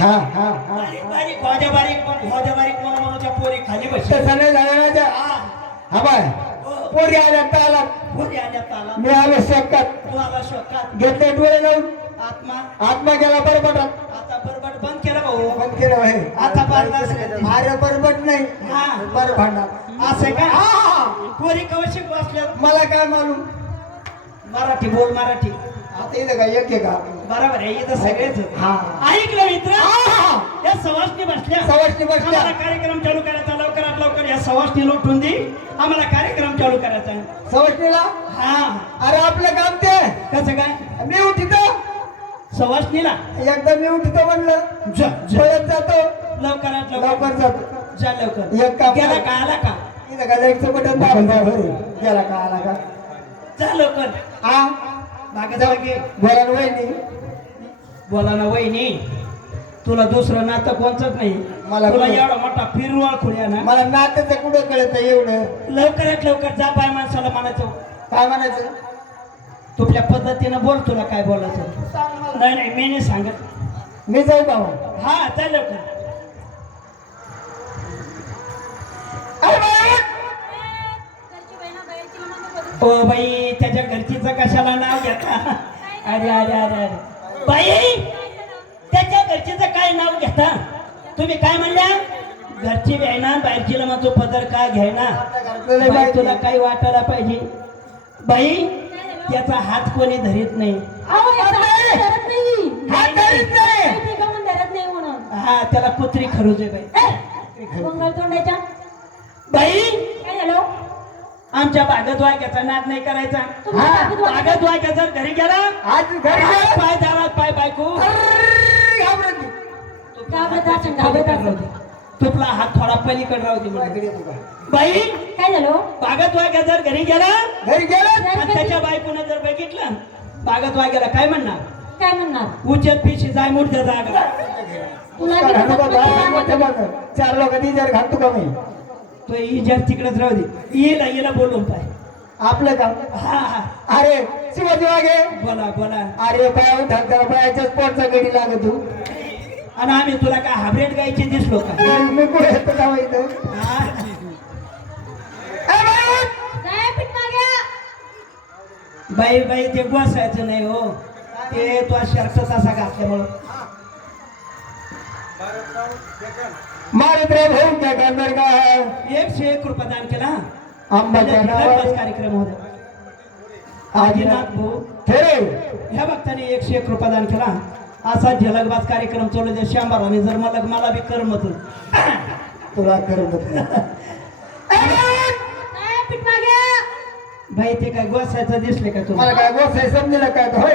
हा हा हा. बारीक वाजा बारीक पण वाजा बारीक म्हणून त्या पोरी खाली बसल्या तसं नाही झालं हा. हा बाय. पोरी आल्या ताला पोरी आल्या ताला मी आलो शक्कात तू आला शोकात. घेतले डोळे लावून. आत्मा. आत्मा गेला बरोबर आता बरबट बंद केला भाऊ. बंद केलं भाई. आता करते. अरे बरोबर नाही. हा. बरं भांडा असं काय हा. पोरी कवशी बसल्या? मला काय मालूम? मराठी बोल मराठी. आता काय? एक आहे का बरोबर आहे इथं सगळेच. हा. ऐकलं मित्र? हा. या सवासनी बसल्या. सवासनी बसल्या. आम्हाला कार्यक्रम चालू करायचा लवकरात लवकर या सवासनी लुटून दे. आम्हाला कार्यक्रम चालू करायचा. आहे. हा. अरे आपलं काम ते. कसं काय? मी उठित सवासनीला एकदा मी उठितो म्हणलं जा, जा. पळत जातो. लवकरात लवकर. लवकर जातो. जा लवकर. काम गेला कर. का आला का? इथं का लाईटचं बटन बरं. गेला का आला का? जा लवकर. हा. बोला ना वहिनी. बोला ना वहिनी तुला दुसरं नातं कोणचंच नाही. मला तुला एवढा मोठा फिरवाळ खुल्या ना. मला नात्याचं कुठं कळत एवढं? लवकरात लवकर जा बाय माणसाला म्हणायचं. काय म्हणायचं? तुझ्या पद्धतीनं बोल तुला काय बोलायचं. नाही नाही मी नाही सांगत. मी जाऊ का मग? हा चाल लवकर. अरे बाई! ओ बाई त्याच्या घरचीचं कशाला नाव घेता? अरे अरे अरे अरे. बाई त्याच्या घरचीचं काय नाव घेता? तुम्ही काय म्हणल्या? घरची घ्यायना बाहेरचीला मग तो पदर का घ्यायना बाई बाई तुला काही वाटायला पाहिजे? बाई त्याचा हात कोणी धरीत नाही. हात धरीत नाही. हा त्याला कुत्री खरूच आहे बाई. बाई आमच्या बागत वाक्याचा नाद नाही करायचा. बागत वाक्या जर घरी गेला आज घरी गेला. पाय दारात पाय बायको. घाबरत. तुपला हात थोडा पलीकडे राहू दे का? बाई काय झालं? बागत वाक्या जर घरी गेला घरी गेलं? आणि त्याच्या बायकोनं जर बघितलं बागत वाग्याला काय म्हणणार? काय म्हणणार? उचत पिशी जाय मूर्त जागा. तुला बी बघ. चार लोक जर घालतो का मी? तो इजर तिकडेच राहू दे. येला येला बोलून पाय. आपलं काम? हा हा. अरे शिवाजी वागे बोला बोला. अरे बाया उठा त्याला बायाच्याच पोटचा गडी लागत. तू आणि आम्ही तुला काय हाब्रेट गायचे दिसलो का? मी कुठे येतो का इथं? हा? ए बाई. काय पीठ बाई बाई ते गोसायचं नाही हो. ते तो शर्ट तसा घातल्यामुळं मारत रे भाऊ काय करणार का एकशे एक रुपये दान केला। आंबाच्या नावावर बस कार्यक्रम होता आजीनाथ भाऊ ठेरे ह्या भक्ताने एकशे एक रुपये दान केला। असा झलकबाज कार्यक्रम चालू दे शंभर आणि जर मला मला बी करमत तुला माग्या भाई ते काय गोसायचं दिसले का तुम्हाला मला काय गोसाय समजेल काय